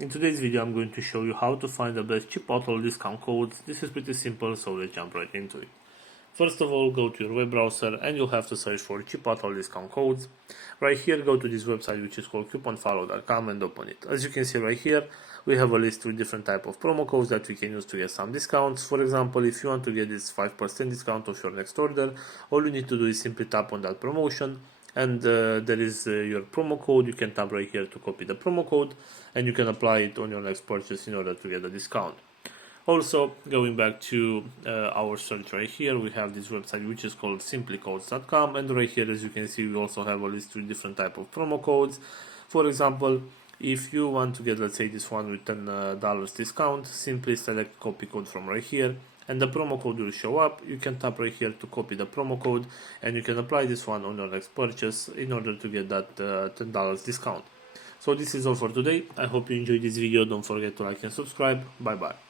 In today's video I'm going to show you how to find the best Chipotle discount codes. This is pretty simple, so let's jump right into it. First of all, go to your web browser and you'll have to search for Chipotle discount codes. Right here, go to this website which is called couponfollow.com and open it. As you can see right here, we have a list with different type of promo codes that we can use to get some discounts. For example, if you want to get this 5% discount of your next order, all you need to do is simply tap on that promotion and there is your promo code. You can tap right here to copy the promo code and you can apply it on your next purchase in order to get a discount. Also, going back to our search right here, we have this website which is called simplycodes.com, and right here, as you can see, we also have a list with different type of promo codes. For example, if you want to get, let's say, this one with $10 discount, simply select copy code from right here and the promo code will show up. You can tap right here to copy the promo code and you can apply this one on your next purchase in order to get that $10 discount. So this is all for today. I hope you enjoyed this video. Don't forget to like and subscribe. Bye bye.